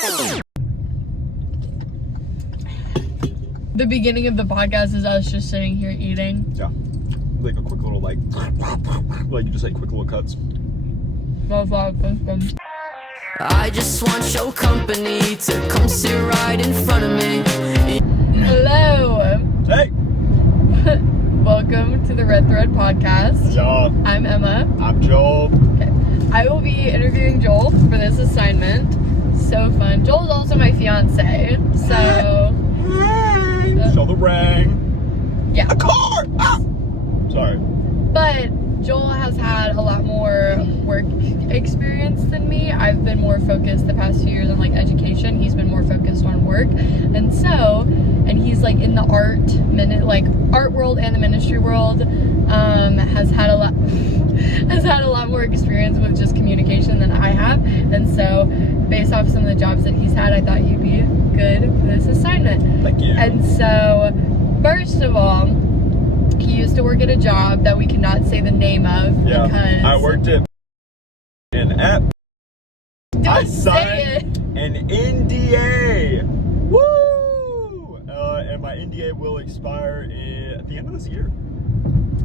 The beginning of the podcast is us just sitting here eating. Yeah. Like a quick little, like you just like quick little cuts. I just want your company to come sit right in front of me. Hello. Hey. Welcome to the Red Thread Podcast. Joel. I'm Emma. I'm Joel. Okay. I will be interviewing Joel for this assignment. So fun. Joel's also my fiance. So. Show the ring. Yeah. A car. Ah! Sorry. But Joel has had a lot more work experience than me. I've been more focused the past few years on like education. He's been more focused on work. And he's like in the art world and the ministry world. Has had a lot more experience with just communication than I have. And so based off some of the jobs that he's had, I thought you'd be good for this assignment. Thank you. And so first of all, he used to work at a job that we cannot say the name of because I worked at an app. Don't say it. An NDA. Woo! And my NDA will expire at the end of this year.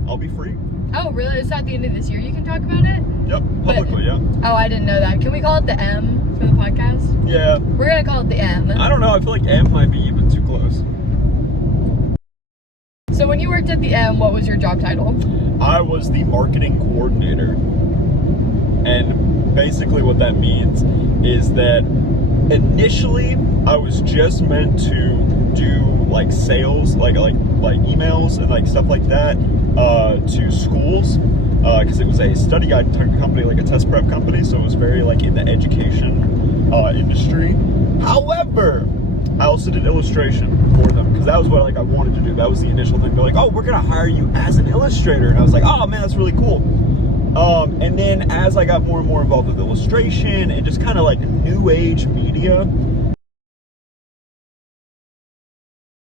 I'll be free. Oh, really? It's not the end of this year you can talk about it? Yep, publicly, yeah. Oh, I didn't know that. Can we call it the M for the podcast? Yeah. We're going to call it the M. I don't know. I feel like M might be even too close. So when you worked at the M, what was your job title? I was the marketing coordinator. And basically what that means is that initially I was just meant to do like sales, like emails and like stuff like that to schools because it was a study guide company, like a test prep company, so it was very like in the education industry. However, I also did illustration for them because that was what like I wanted to do. That was the initial thing. They're like, oh, we're gonna hire you as an illustrator, and I was like, oh man, that's really cool. And then as I got more and more involved with illustration and just kind of like new age media.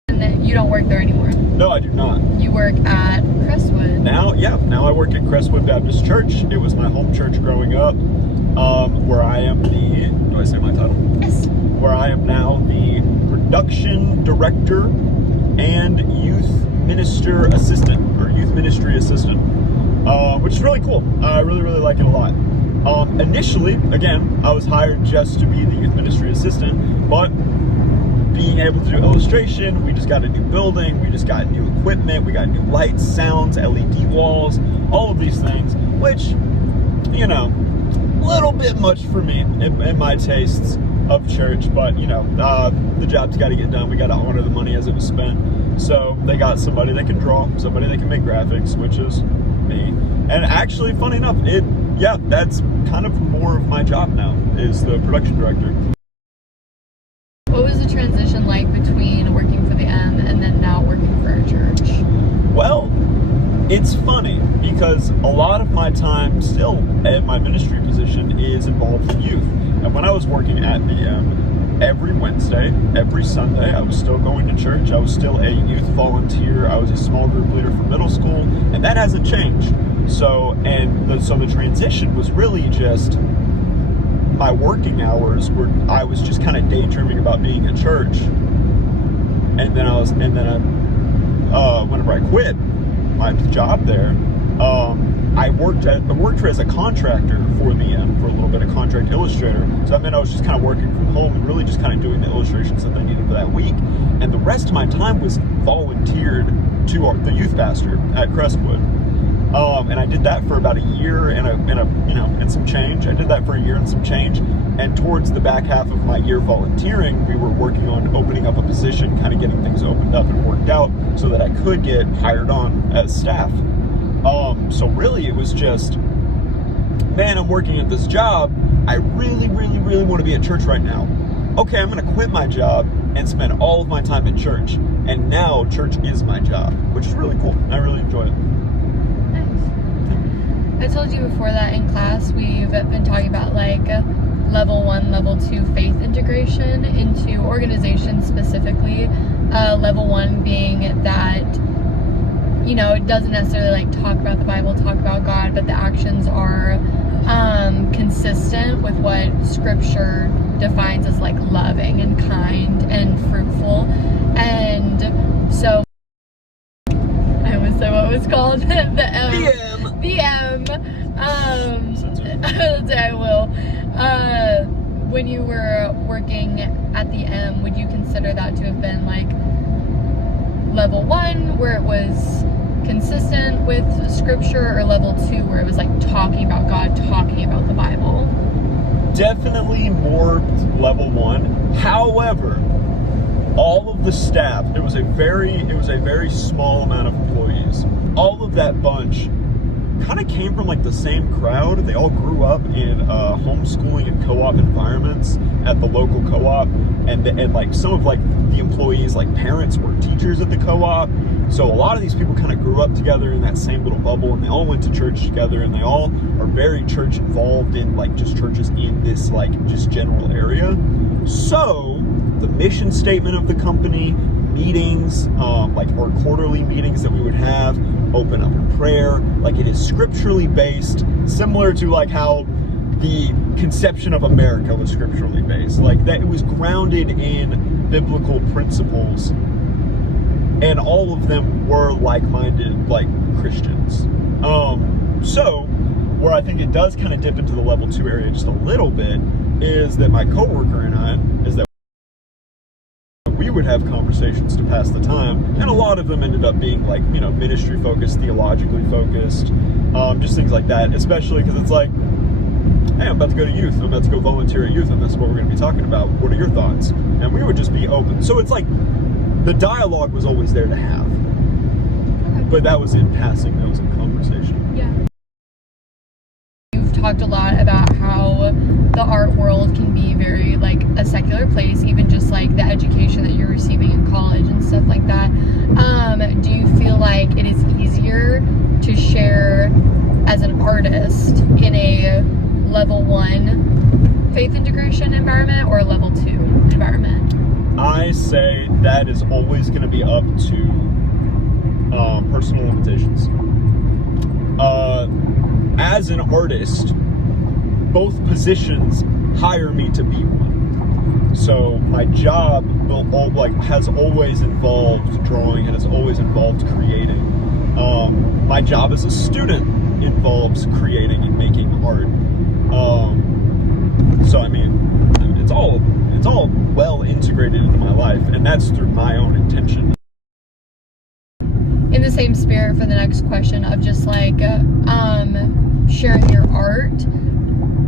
And you don't work there anymore? No, I do not. You work at Crestwood? Now I work at Crestwood Baptist Church. It was my home church growing up, where I am do I say my title? Yes. Where I am now the production director and youth ministry assistant, which is really cool. I really, really like it a lot. Initially, again, I was hired just to be the youth ministry assistant, but being able to do illustration, we just got a new building, we just got new equipment, we got new lights, sounds, LED walls, all of these things, which, you know, a little bit much for me in my tastes of church, but you know, the job's got to get done. We got to honor the money as it was spent. So they got somebody that can draw, somebody that can make graphics, which is me. And actually, funny enough, that's kind of more of my job now, is the production director. What was the transition like between working for the M and then now working for a church? Well, it's funny because a lot of my time still at my ministry position is involved with youth. And when I was working at the M, every Wednesday, every Sunday, I was still going to church. I was still a youth volunteer. I was a small group leader for middle school, and that hasn't changed. So the transition was really just my working hours where I was just kind of daydreaming about being in church. And then whenever I quit my job there, I worked as a contractor for the M for a little bit, a contract illustrator. So that meant I was just kind of working from home and really just kind of doing the illustrations that they needed for that week. And the rest of my time was volunteered to the youth pastor at Crestwood. And I did that for about a year and some change. I did that for a year and some change. And towards the back half of my year volunteering, we were working on opening up a position, kind of getting things opened up and worked out so that I could get hired on as staff. So really it was just, man, I'm working at this job. I really, really, really want to be at church right now. Okay, I'm going to quit my job and spend all of my time in church. And now church is my job, which is really cool. I really enjoy it. Nice. I told you before that in class we've been talking about like level 1, level 2 faith integration into organizations specifically. Level 1 being that, you know, it doesn't necessarily like talk about the Bible, talk about God, but the actions are consistent with what scripture defines as like loving and kind and fruitful. And so I almost said what it was called. The M. The M. I will. When you were working at the M, would you consider that to have been like level 1 where it was consistent with scripture, or level 2 where it was like talking about God, talking about the Bible? Definitely more level 1. However, all of the staff, it was a very small amount of employees. All of that bunch kind of came from like the same crowd. They all grew up in homeschooling and co-op environments at the local co-op, and like some of like the employees, like parents were teachers at the co-op. So a lot of these people kind of grew up together in that same little bubble, and they all went to church together, and they all are very church involved in like just churches in this like just general area. So the mission statement of the company, meetings, like our quarterly meetings that we would have, open up in prayer, like it is scripturally based, similar to like how the conception of America was scripturally based. Like that, it was grounded in biblical principles, and all of them were like-minded, like Christians. So where I think it does kind of dip into the level 2 area just a little bit is that my coworker and I, is that we would have conversations to pass the time, and a lot of them ended up being like, you know, ministry focused, theologically focused, just things like that, especially because it's like, hey, I'm about to go to youth, I'm about to go volunteer at youth, and this is what we're going to be talking about. What are your thoughts? And we would just be open. So it's like the dialogue was always there to have, but that was in passing, that was in conversation. Yeah. You've talked a lot about how the art world can be very like a secular place, even just like the education that you're receiving in college and stuff like that. Do you feel like it is easier to share as an artist in a level 1 faith integration environment or a level 2 environment? I say that is always going to be up to personal limitations. As an artist, both positions hire me to be one. So my job has always involved drawing, and has always involved creating. My job as a student involves creating and making art. So I mean, it's all well integrated into my life, and that's through my own intention. In the same spirit for the next question of just like sharing your art,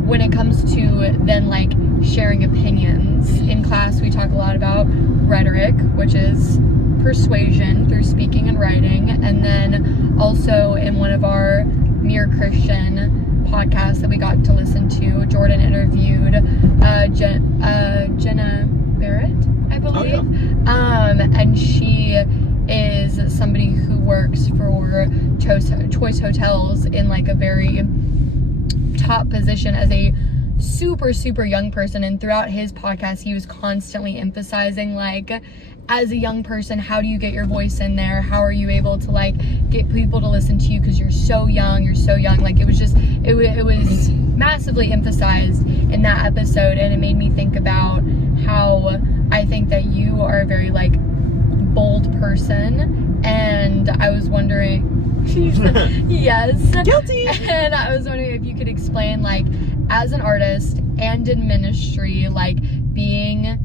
when it comes to then like sharing opinions in class, we talk a lot about rhetoric, which is persuasion through speaking and writing, and then also in one of our Mere Christian podcasts that we got to listen to, Jordan interviewed Jenna Barrett, I believe. Oh, yeah. And she is somebody who works for Choice Hotels in like a very top position as a super young person. And throughout his podcast, he was constantly emphasizing like, as a young person, how do you get your voice in there? How are you able to like get people to listen to you because you're so young? Like it was just, it was massively emphasized in that episode, and it made me think about how I think that you are a very like bold person, and I was wondering yes, guilty. And I was wondering if you could explain, like, as an artist and in ministry, like being,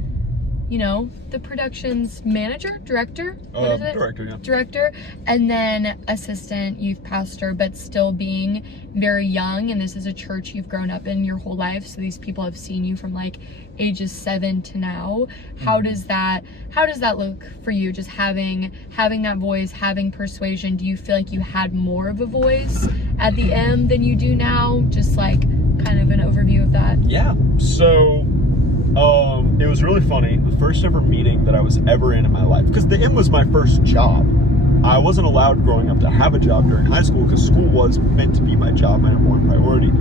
you know, the production's manager, director, what is it? Director, yeah. Director, and then assistant youth pastor, but still being very young, and this is a church you've grown up in your whole life, so these people have seen you from like ages 7 to now. How does that look for you, just having that voice, having persuasion? Do you feel like you had more of a voice at the M than you do now? Just like kind of an overview of that. Yeah, so it was really funny. The first ever meeting that I was ever in my life, because the M was my first job. I wasn't allowed growing up to have a job during high school because school was meant to be my job, my number one priority.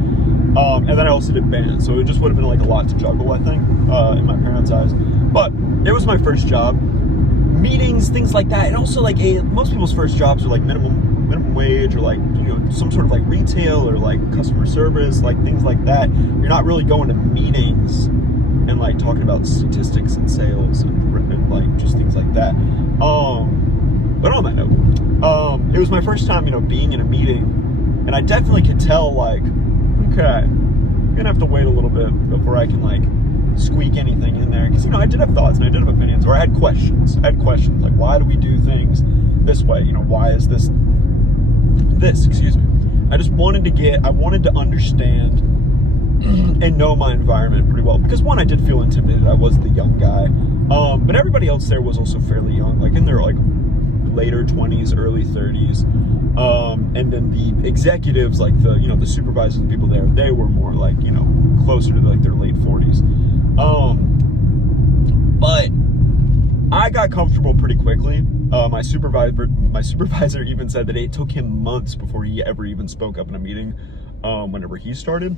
And then I also did band, so it just would have been like a lot to juggle, I think, in my parents' eyes. But it was my first job. Meetings, things like that, and also like most people's first jobs are like minimum wage or like, you know, some sort of like retail or like customer service, like things like that, you're not really going to meetings and like talking about statistics and sales and like just things like that. But on that note, it was my first time, you know, being in a meeting, and I definitely could tell like, okay, I'm gonna have to wait a little bit before I can like squeak anything in there, because, you know, I did have thoughts and I did have opinions, or I had questions like, why do we do things this way, you know, why is this excuse me. I wanted to understand and know my environment pretty well, because one, I did feel intimidated. I was the young guy, but everybody else there was also fairly young, like in their like later 20s, early 30s, and then the executives, like the, you know, the supervisors, the people there, they were more like, you know, closer to like their late 40s. But I got comfortable pretty quickly. My supervisor even said that it took him months before he ever even spoke up in a meeting, whenever he started.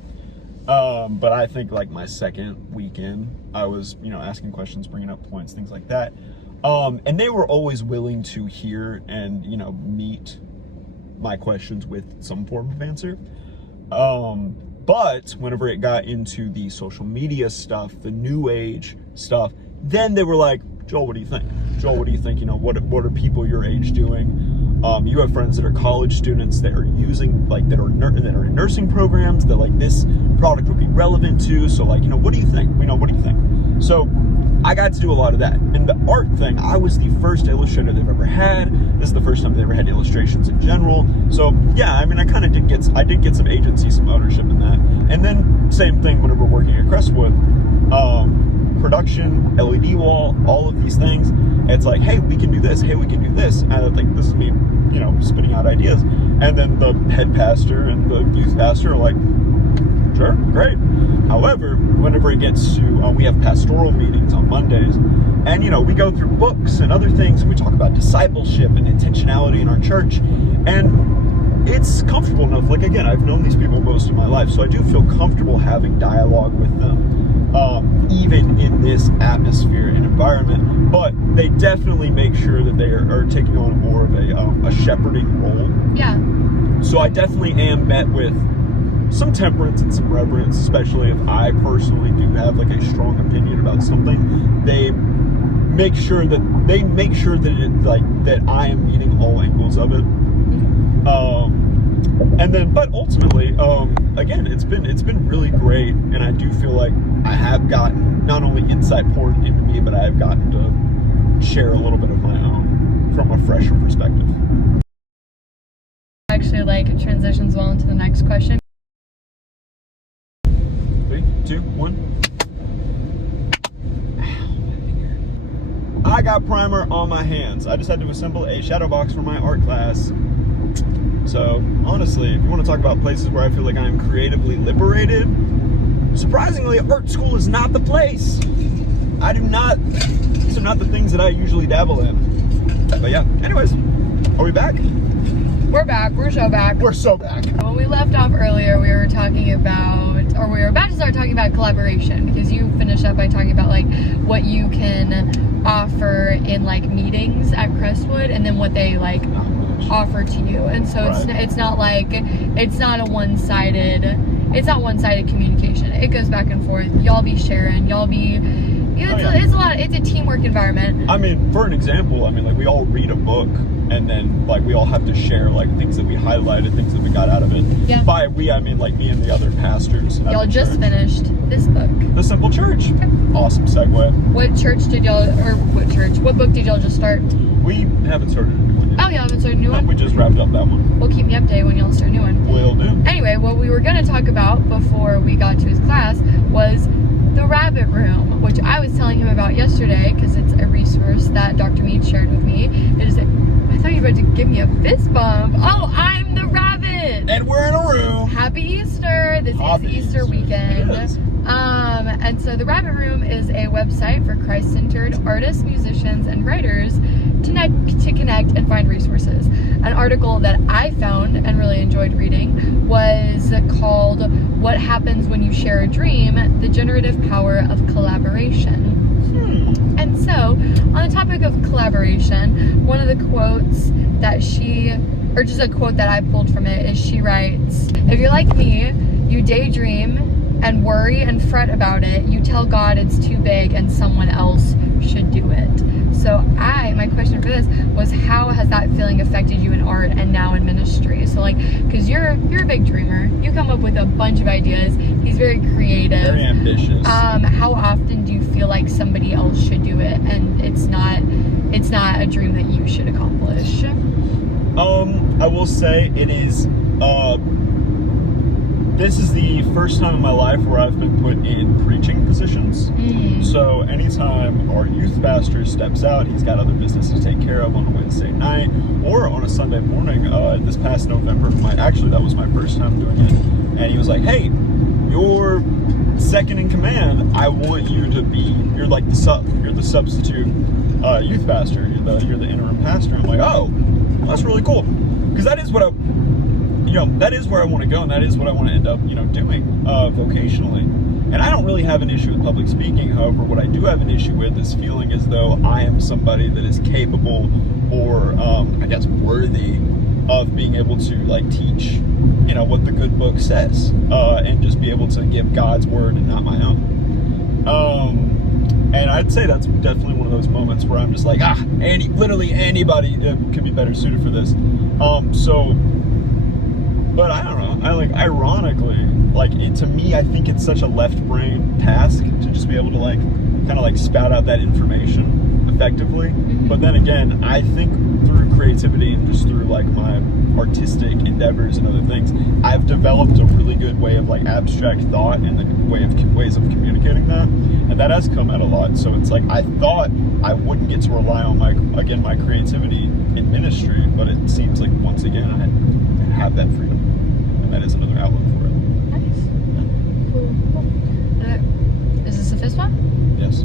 But I think like my second weekend, I was, you know, asking questions, bringing up points, things like that. And they were always willing to hear and, you know, meet my questions with some form of answer. But whenever it got into the social media stuff, the new age stuff, then they were like, Joel, what do you think? Joel, what do you think? You know, what are people your age doing? You have friends that are college students that are using, like, that are in nursing programs that like this product would be relevant to. So like, you know, what do you think? You know, what do you think? So I got to do a lot of that. And the art thing, I was the first illustrator they've ever had. This is the first time they ever had illustrations in general. So yeah, I mean, I did get some agency, some ownership in that. And then same thing whenever working at Crestwood, production, LED wall, all of these things. It's like, hey, we can do this. Hey, we can do this. And I think this is me, you know, spitting out ideas. And then the head pastor and the youth pastor are like, sure, great. However, whenever it gets to, we have pastoral meetings on Mondays, and, you know, we go through books and other things, and we talk about discipleship and intentionality in our church, and it's comfortable enough. Like, again, I've known these people most of my life, so I do feel comfortable having dialogue with them, even in this atmosphere and environment. But they definitely make sure that they are taking on more of a shepherding role. Yeah. So I definitely am met with some temperance and some reverence, especially if I personally do have like a strong opinion about something. They make sure that it, like, that I am meeting all angles of it. And then, but ultimately, again, it's been really great, and I do feel like I have gotten not only insight poured into me, but I have gotten to share a little bit of my own from a fresher perspective. Actually, like, it transitions well into the next question. 3, 2, 1. I got primer on my hands. I just had to assemble a shadow box for my art class. So honestly, if you want to talk about places where I feel like I am creatively liberated, surprisingly, art school is not the place. These are not the things that I usually dabble in. But yeah, anyways, are we back? We're back. We're so back. We're so back. When we left off earlier, we were talking about, or we were about to start talking about collaboration, because you finished up by talking about like what you can offer in like meetings at Crestwood, and then what they like offer to you. And so it's not one-sided communication. It goes back and forth. Y'all be sharing. Y'all be. It's a lot. It's a teamwork environment. I mean, for an example, I mean, like, we all read a book, and then like we all have to share like things that we highlighted, things that we got out of it. Yeah. By we, I mean like me and the other pastors. Y'all just finished this book, The Simple Church. Okay. Awesome segue. What book did y'all just start? We haven't started a new one yet. Oh, y'all haven't started a new one? We just wrapped up that one. We'll keep me updated when y'all start a new one. Will do. Anyway, what we were going to talk about before we got to his class was the Rabbit Room, which I was telling him about yesterday, because it's a resource that Dr. Mead shared with me. I thought you were about to give me a fist bump. Oh, I'm the rabbit! And we're in a room. Happy Easter! This is Easter weekend. Yes. And so the Rabbit Room is a website for Christ-centered artists, musicians, and writers to connect and find resources. An article that I found and really enjoyed reading was called "What Happens When You Share a Dream: The Generative Power of Collaboration." And so, on the topic of collaboration, one of the quotes that she or just a quote that I pulled from it, is she writes, "If you're like me, you daydream and worry and fret about it. You tell God it's too big and someone else should do it." So my question for this was, how has that feeling affected you in art and now in ministry? So like, because you're a big dreamer, you come up with a bunch of ideas. He's very creative, very ambitious. How often do you feel like somebody else should do it and it's not a dream that you should accomplish? I will say it is, this is the first time in my life where I've been put in preaching positions. So anytime our youth pastor steps out, he's got other business to take care of on a Wednesday night or on a Sunday morning. This past November, that was my first time doing it. And he was like, "Hey, you're second in command. I want you to be, you're the substitute youth pastor. You're the interim pastor." I'm like, "Oh, well, that's really cool." Because that is what that is where I want to go, and that is what I want to end up, doing vocationally. And I don't really have an issue with public speaking. However, what I do have an issue with is feeling as though I am somebody that is capable or, I guess, worthy of being able to, like, teach, what the good book says, and just be able to give God's word and not my own. And I'd say that's definitely one of those moments where I'm just like, literally anybody could be better suited for this. But I don't know. Ironically, to me, I think it's such a left brain task to just be able to kind of spout out that information effectively. But then again, I think through creativity and just through my artistic endeavors and other things, I've developed a really good way of abstract thought and the ways of communicating that, and that has come at a lot. So it's I thought I wouldn't get to rely on my creativity in ministry, but it seems like once again I have that freedom, and that is another outlet for it. Nice. Cool. Is this the fifth one? Yes.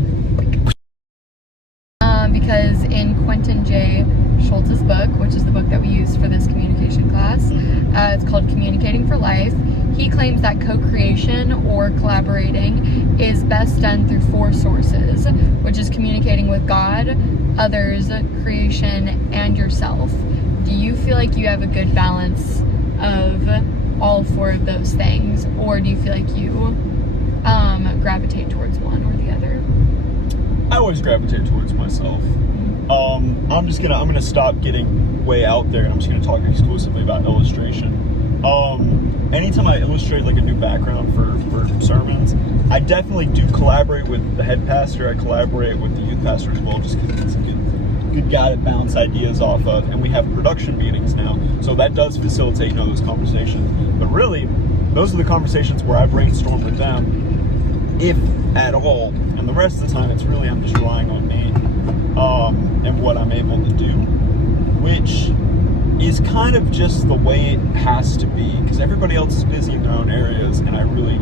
Because in Quentin J. Schultz's book, which is the book that we use for this communication class, it's called Communicating for Life. He claims that co-creation or collaborating is best done through 4 sources, which is communicating with God, others, creation, and yourself. Do you feel like you have a good balance of all 4 of those things, or do you feel like you gravitate towards one or the other? I always gravitate towards myself. I'm gonna stop getting way out there, and I'm just gonna talk exclusively about illustration. Anytime I illustrate a new background for sermons, I definitely do collaborate with the head pastor. I collaborate with the youth pastor as well, just because it's a good guy to bounce ideas off of, and we have production meetings now, so that does facilitate those conversations. But really, those are the conversations where I brainstorm with them, if at all, and the rest of the time I'm just relying on me and what I'm able to do, which is kind of just the way it has to be, because everybody else is busy in their own areas, and I really,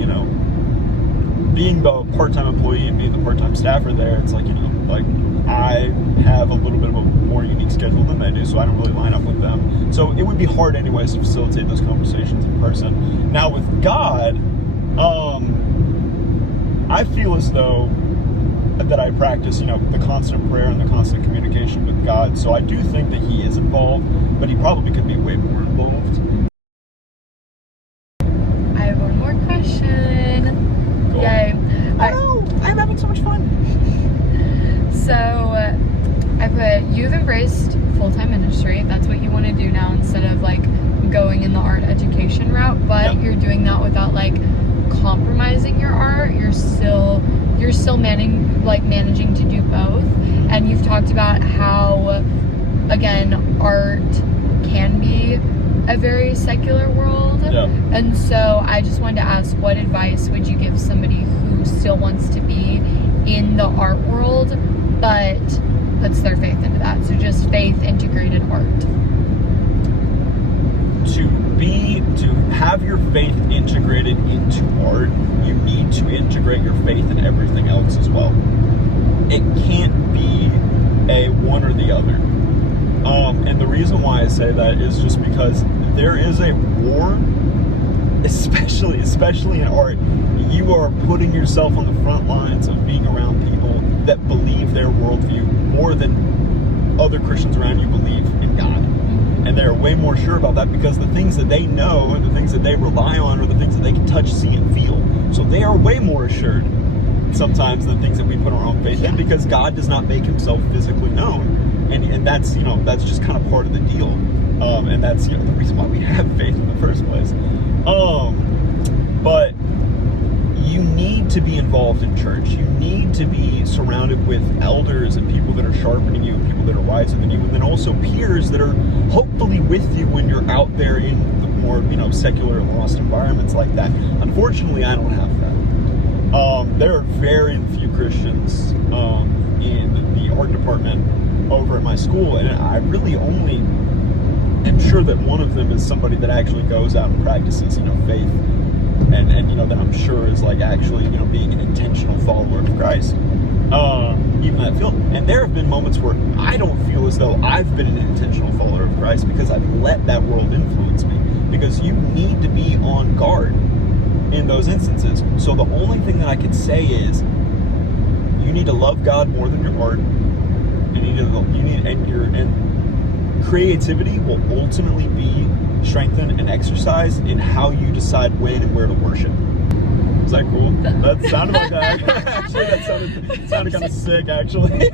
being the part-time employee and being the part-time staffer there, it's I have a little bit of a more unique schedule than they do, so I don't really line up with them. So it would be hard anyways to facilitate those conversations in person. Now with God, I feel as though that I practice, the constant prayer and the constant communication with God. So I do think that He is involved, but He probably could be way more involved. I have one more question. Cool. Yay. I'm having so much fun. So I put, you've embraced full-time ministry. That's what you want to do now instead of going in the art education route, but you're doing that without compromising your art. You're still managing to do both. And you've talked about how, again, art can be a very secular world. Yeah. And so I just wanted to ask, what advice would you give somebody who still wants to be in the art world but puts their faith into that? So just faith integrated art. To have your faith integrated into art, you need to integrate your faith in everything else as well. It can't be a one or the other. And the reason why I say that is just because there is a war, especially in art. You are putting yourself on the front lines of being around people that believe their worldview more than other Christians around you believe in God. And they're way more sure about that because the things that they know and the things that they rely on are the things that they can touch, see, and feel. So they are way more assured sometimes than things that we put our own faith in, because God does not make himself physically known. And that's, that's just kind of part of the deal. And that's, the reason why we have faith in the first place. But you need to be involved in church. You need to be surrounded with elders and people that are sharpening you, people that are wiser than you, and then also peers that are hopefully with you when you're out there in the more, secular and lost environments like that. Unfortunately, I don't have that. There are very few Christians in the art department over at my school, and I really only am sure that one of them is somebody that actually goes out and practices, faith. And that I'm sure is like actually, being an intentional follower of Christ, even that field. And there have been moments where I don't feel as though I've been an intentional follower of Christ because I've let that world influence me. Because you need to be on guard in those instances. So the only thing that I can say is, you need to love God more than your art. And creativity will ultimately be strengthened and exercised in how you decide when and where to worship. Is that cool? That sounded like that. Actually, that sounded kind of sick, actually.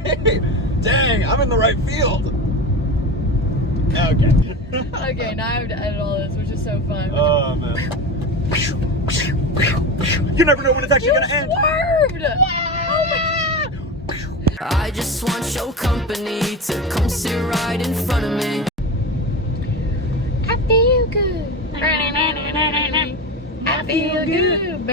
Dang, I'm in the right field. Okay. Okay, now I have to edit all this, which is so fun. Oh, man. You never know when it's actually going to end. Swerved! Oh my. I just want your company to come sit right in front of me. I feel good. I feel good.